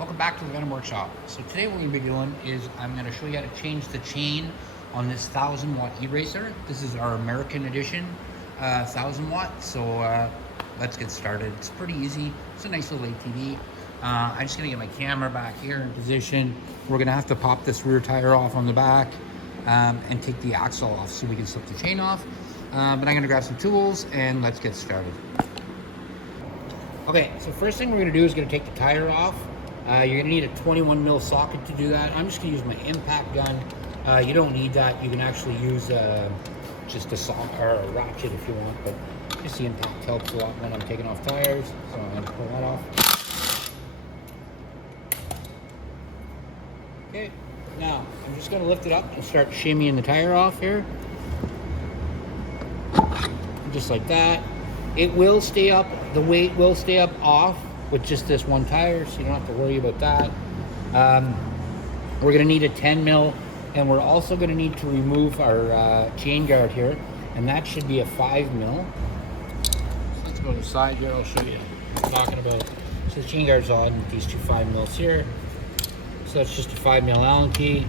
Welcome back to the Venom Workshop. So today what we're going to be doing is I'm going to show you how to change the chain on this 1000-watt e-racer. This is our American edition 1000-watt. So let's get started. It's pretty easy. It's a nice little ATV. I'm just going to get my camera back here in position. We're going to have to pop this rear tire off on the back and take the axle off so we can slip the chain off. But I'm going to grab some tools and let's get started. Okay, so first thing we're going to do is going to take the tire off. You're going to need a 21 mil socket to do that. I'm just going to use my impact gun. You don't need that. You can actually use just a socket or a ratchet if you want, but just the impact helps a lot when I'm taking off tires. So I'm going to pull that off. Okay, now I'm just going to lift it up and start shimmying the tire off here. Just like that. It will stay up, the weight will stay up off with just this one tire, so you don't have to worry about that. We're gonna need a 10 mil, and we're also gonna need to remove our chain guard here, and that should be a 5 mil. So let's go to the side here, I'll show you what I'm talking about. So the chain guard's on with these two 5 mils here. So that's just a 5 mil Allen key.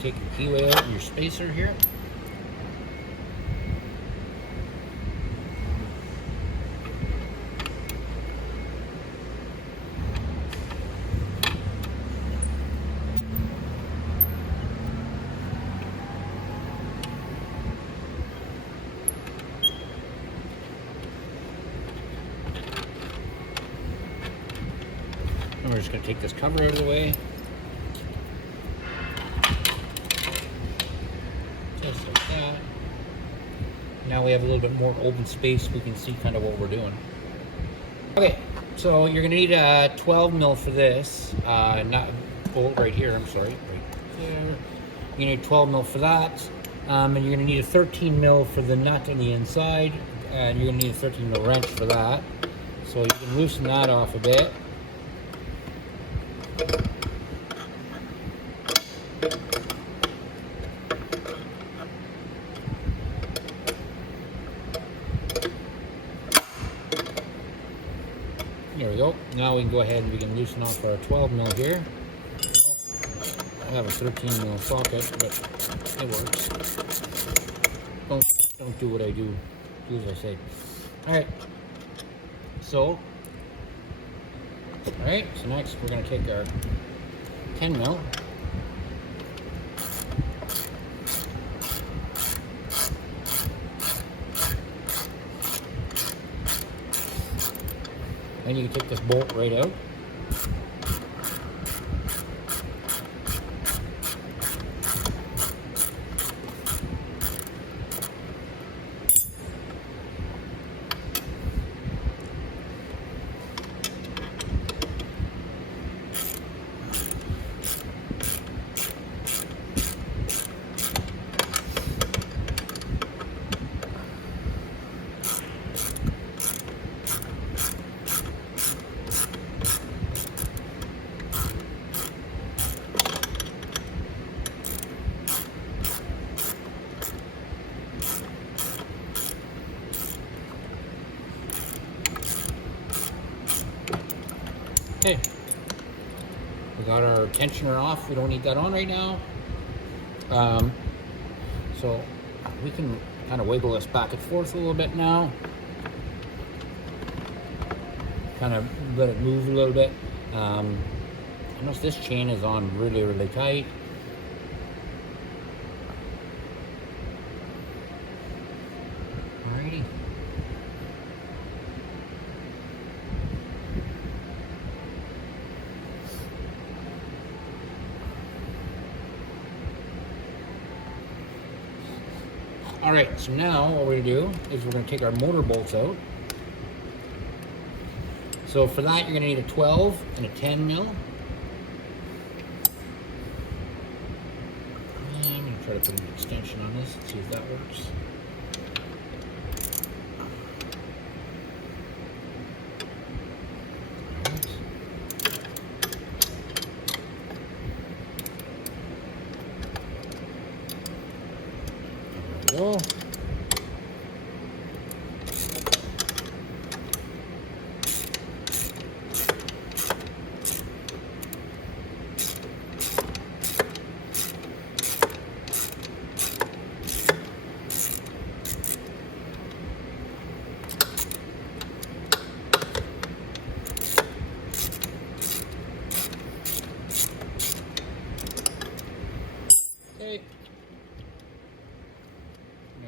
Take your keyway out and your spacer here. And we're just going to take this cover out of the way. Just like that. Now we have a little bit more open space. We can see kind of what we're doing. Okay, so you're gonna need a 12 mil for this. Not bolt right here. I'm sorry, right there. You need 12 mil for that, and you're gonna need a 13 mil for the nut on the inside, and you're gonna need a 13 mil wrench for that. So you can loosen that off a bit. There we go. Now we can go ahead and we can loosen off our 12 mil here. I have a 13 mil socket, but it works. Don't do what I do. Do as I say. Alright. So next we're gonna take our 10 mil. And you can take this bolt right out. Okay, we got our tensioner off. We don't need that on right now. So we can kind of wiggle this back and forth a little bit now. Kind of let it move a little bit. Notice this chain is on really, really tight. Alrighty. Alright, so now what we're going to do is we're going to take our motor bolts out. So for that, you're going to need a 12 and a 10 mil. try to put an extension on this and see if that works. There we go. Okay.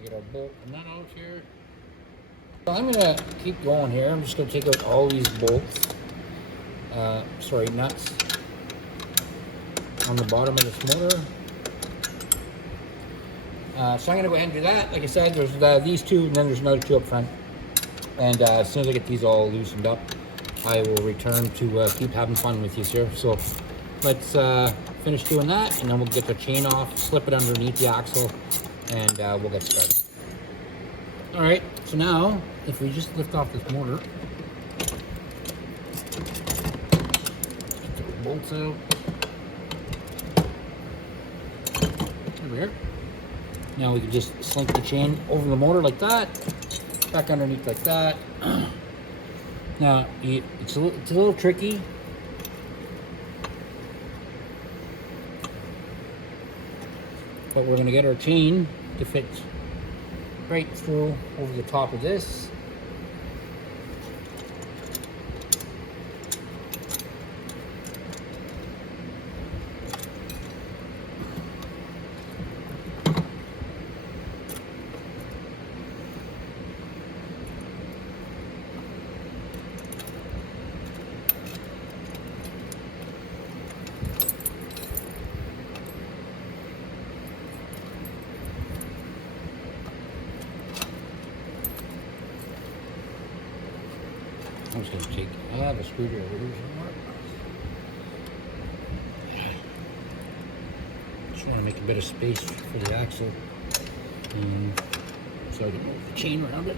Get our bolt nut out here. So I'm gonna keep going here. I'm just gonna take out all these bolts, nuts on the bottom of this motor. So I'm gonna go ahead and do that. Like I said, there's these two, and then there's another two up front. And as soon as I get these all loosened up, I will return to keep having fun with you here. So let's finish doing that, and then we'll get the chain off, slip it underneath the axle, and we'll get started. All right, so now if we just lift off this motor, get the bolts out. There. Now we can just slink the chain over the motor like that, back underneath like that. Now it's a little tricky. But we're going to get our chain to fit right through over the top of this. I'm just going to take, I have a screwdriver here somewhere. Just want to make a bit of space for the axle. And so I can move the chain around it.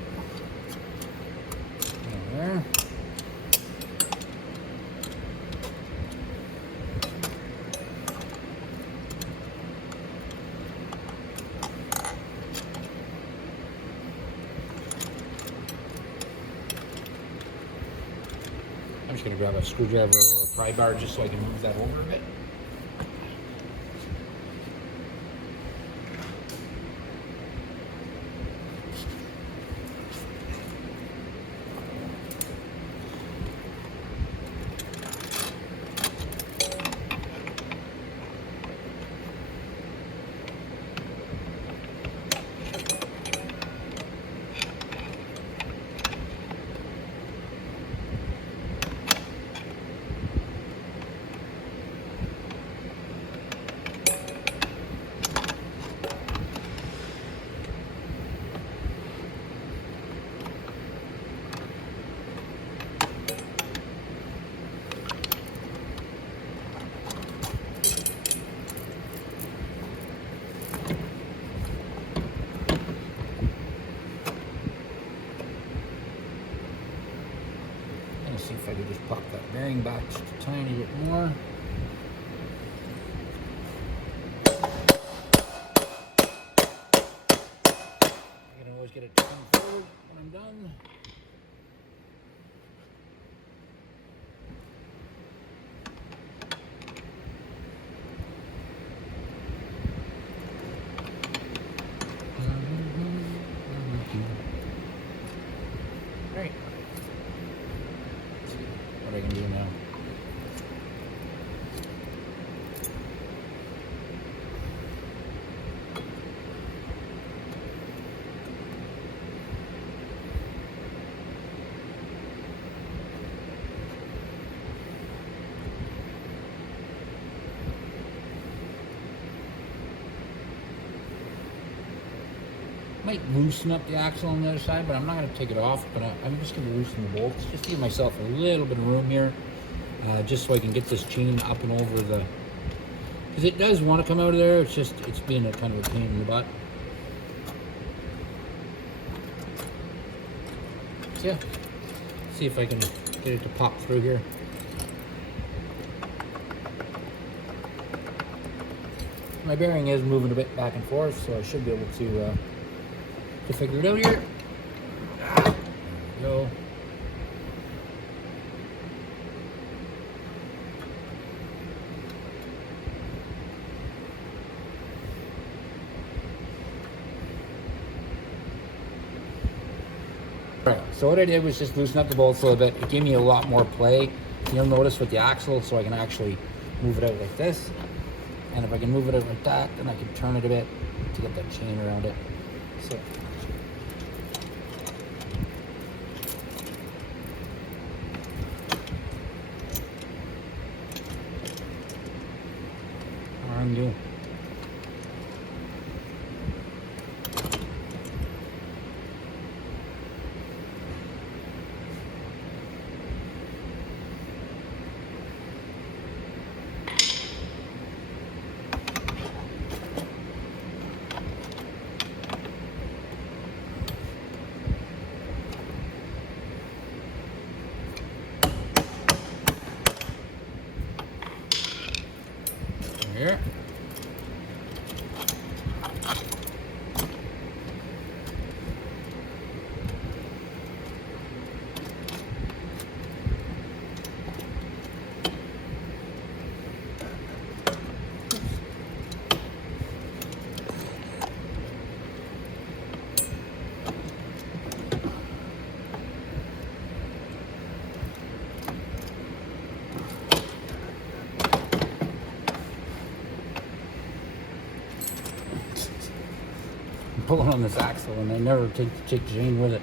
There. I'm just going to grab a screwdriver or a pry bar just so I can move that over a bit. See if I could just pop that bearing back just a tiny bit more. I can always get it to come forward when I'm done. Great. What I can do now. Might loosen up the axle on the other side, but I'm not going to take it off. But I'm just going to loosen the bolts just to give myself a little bit of room here, just so I can get this chain up and over the because it does want to come out of there. It's being a kind of a pain in the butt. So yeah, see if I can get it to pop through here. My bearing is moving a bit back and forth, so I should be able to figure it out here. There we go. Alright, so what I did was just loosen up the bolts a little bit. It gave me a lot more play. You'll notice with the axle, so I can actually move it out like this. And if I can move it out like that, then I can turn it a bit to get that chain around it. So arm you. Here. Pulling on this axle and I never take the chain with it.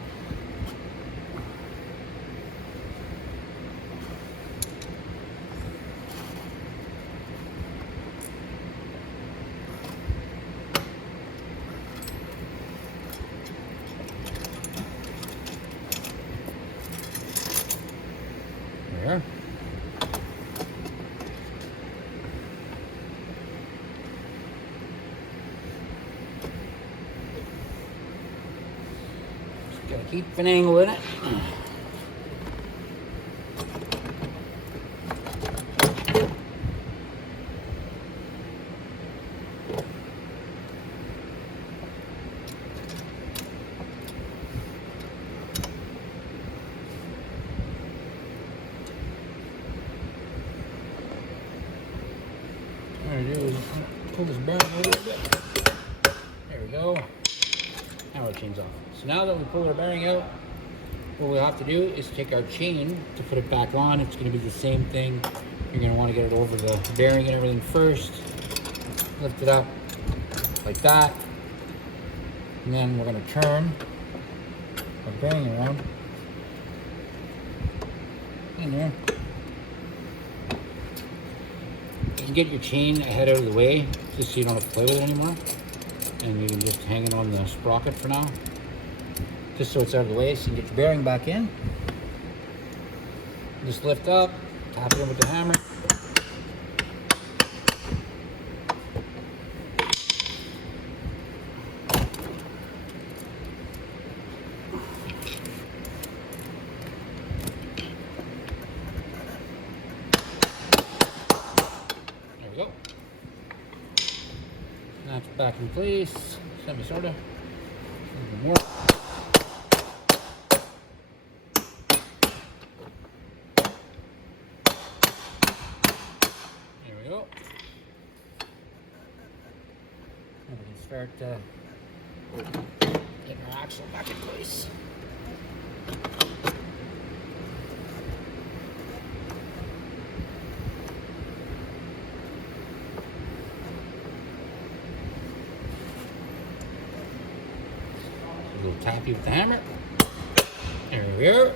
There. Gotta keep an angle in it. What I do is pull this bearing a little bit. There we go. Now our chain's off. So now that we pull our bearing out, what we'll have to do is take our chain to put it back on. It's going to be the same thing. You're going to want to get it over the bearing and everything first. Lift it up like that. And then we're going to turn our bearing around in there. You can get your chain head out of the way just so you don't have to play with it anymore. And you can just hang it on the sprocket for now, just so it's out of the way, so you can get your bearing back in. Just lift up, tap it in with the hammer. There we go. That's back in place, semi-sorta. A little more. There we go. And we can start getting our axle back in place. A little tappy with the hammer. There we go.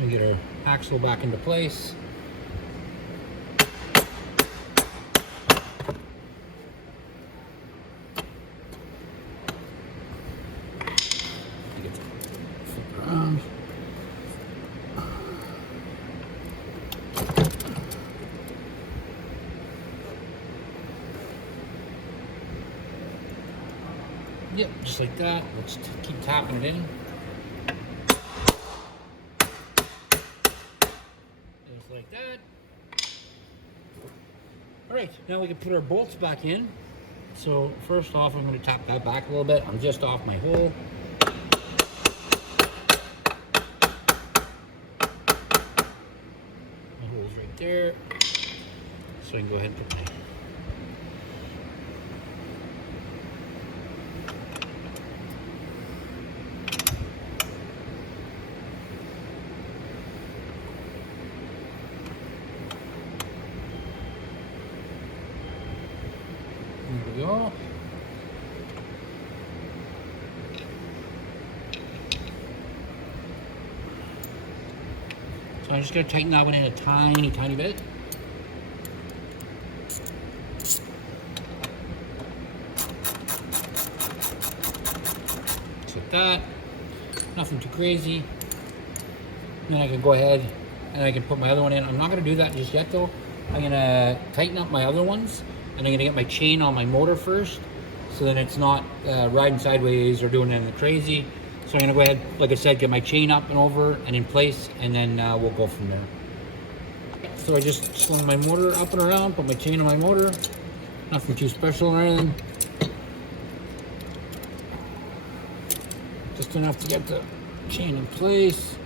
We get our axle back into place. Flip around. Yep, just like that. Let's keep tapping it in. Just like that. All right, now we can put our bolts back in. So first off, I'm going to tap that back a little bit. I'm just off my hole. My hole's right there. So I can go ahead and put my there we go. So I'm just going to tighten that one in a tiny, tiny bit. Just like that. Nothing too crazy. Then I can go ahead and I can put my other one in. I'm not going to do that just yet though. I'm going to tighten up my other ones. And I'm going to get my chain on my motor first, so then it's not riding sideways or doing anything crazy. So I'm going to go ahead, like I said, get my chain up and over and in place, and then we'll go from there. So I just swung my motor up and around, put my chain on my motor. Nothing too special or anything. Just enough to get the chain in place.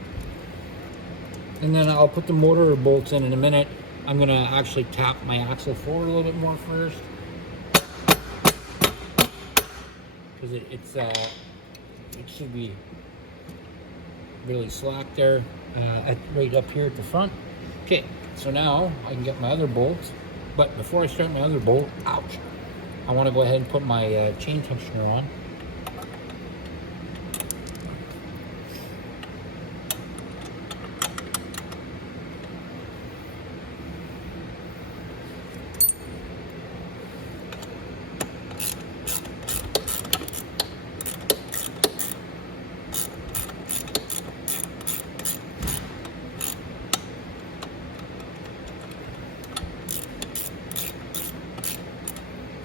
And then I'll put the motor bolts in a minute. I'm going to actually tap my axle forward a little bit more first, because it should be really slack there right up here at the front. Okay, so now I can get my other bolts, but before I start my other bolt, ouch, I want to go ahead and put my chain tensioner on.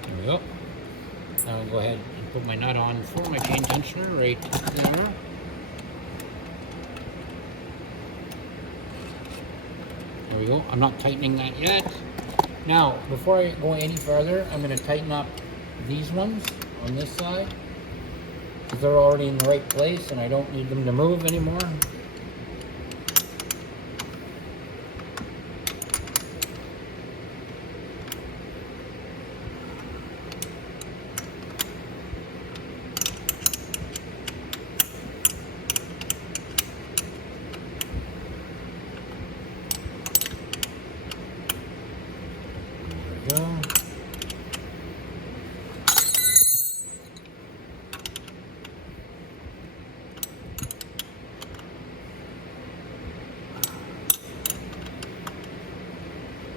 There we go. Now I'll go ahead and put my nut on for my chain tensioner right there. There we go. I'm not tightening that yet. Now, before I go any further, I'm going to tighten up these ones on this side, because they're already in the right place and I don't need them to move anymore. There we go.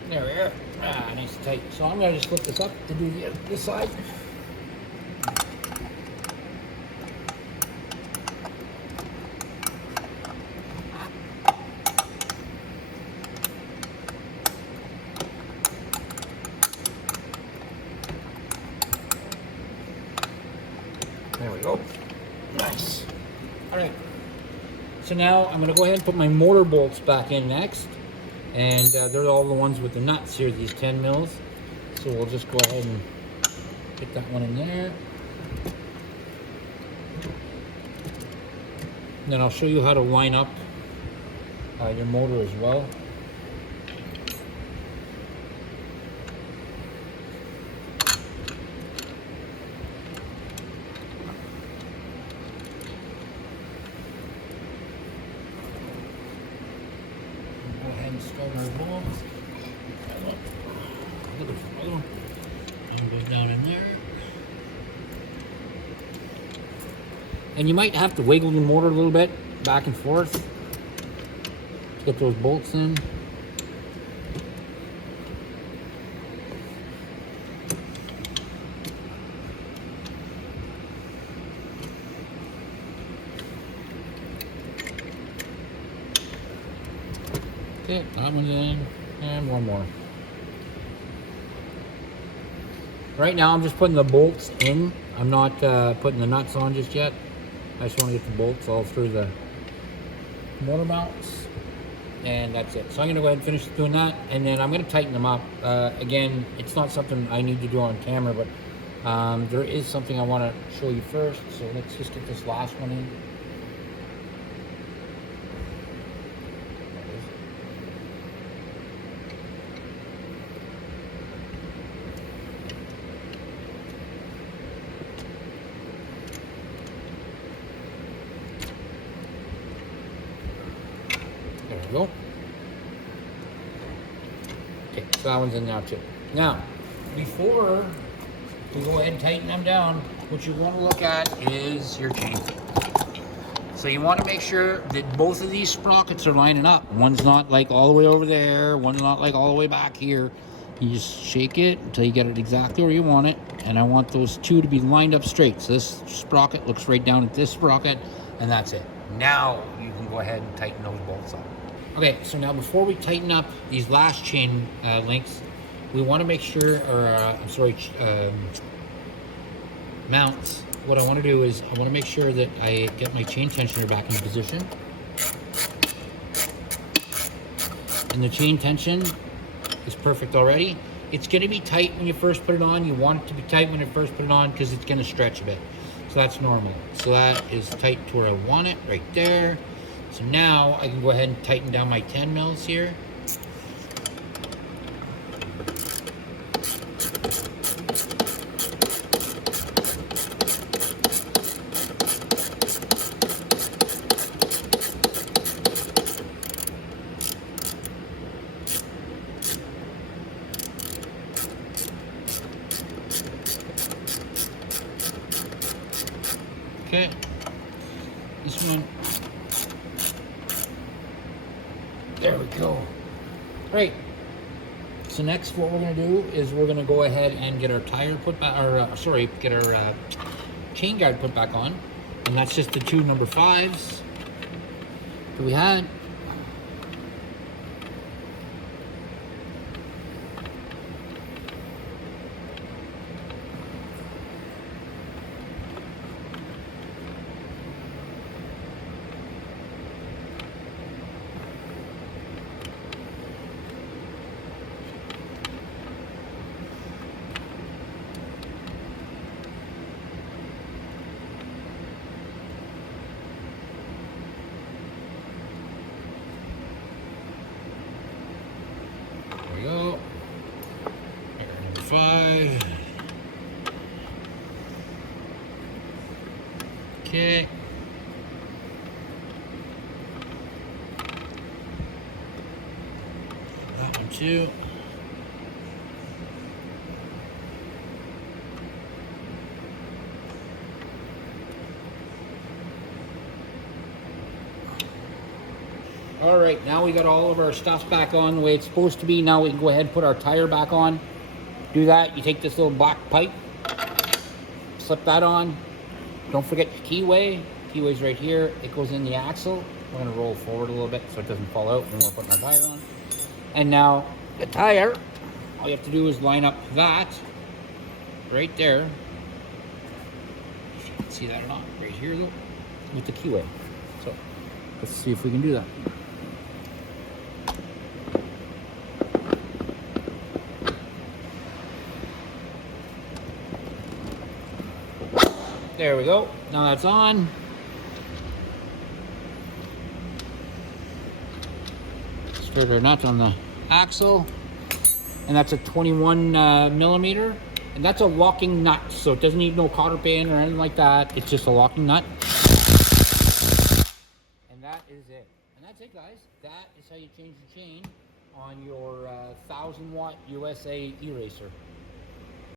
There we are. Nice and tight. So I'm going to just flip this up to do this side. There we go. Nice. All right. So now I'm going to go ahead and put my motor bolts back in next. And they're all the ones with the nuts here, these 10 mils. So we'll just go ahead and get that one in there. And then I'll show you how to line up your motor as well. Go ahead and start our bolts. Looking for another one. And goes down in there. And you might have to wiggle the motor a little bit back and forth to get those bolts in. Okay, that one's in, and one more. Right now I'm just putting the bolts in I'm not putting the nuts on just yet. I just want to get the bolts all through the motor mounts, and that's it. So I'm going to go ahead and finish doing that, and then I'm going to tighten them up. Again, it's not something I need to do on camera, but there is something I want to show you first. So let's just get this last one in. There we go. Okay, so that one's in now too. Now, before we go ahead and tighten them down, what you want to look at is your chain. So you want to make sure that both of these sprockets are lining up. One's not like all the way over there, one's not like all the way back here. You just shake it until you get it exactly where you want it. And I want those two to be lined up straight. So this sprocket looks right down at this sprocket, and that's it. Now you can go ahead and tighten those bolts up. Okay, so now before we tighten up these last chain links, we want to make sure, mounts. What I want to do is I want to make sure that I get my chain tensioner back in position. And the chain tension is perfect already. It's going to be tight when you first put it on. You want it to be tight when you first put it on because it's going to stretch a bit. So that's normal. So that is tight to where I want it, right there. So now I can go ahead and tighten down my 10 mils here. Okay, this one. There we go. Right. So next, what we're going to do is we're going to go ahead and get our tire put back, get our chain guard put back on, and that's just the two number 5s that we had. Go. Number 5. Okay. That one too. All right, now we got all of our stuff back on the way it's supposed to be. Now we can go ahead and put our tire back on. Do that, you take this little black pipe, slip that on. Don't forget your keyway. Keyway's right here. It goes in the axle. We're gonna roll forward a little bit so it doesn't fall out when we're putting our tire on. And now the tire, all you have to do is line up that right there. If you can see that or not, right here though, with the keyway. So let's see if we can do that. There we go. Now that's on. Straight our nut on the axle. And that's a 21 millimeter. And that's a locking nut. So it doesn't need no cotter pin or anything like that. It's just a locking nut. And that is it. And that's it, guys. That is how you change the chain on your 1000 watt USA e-racer.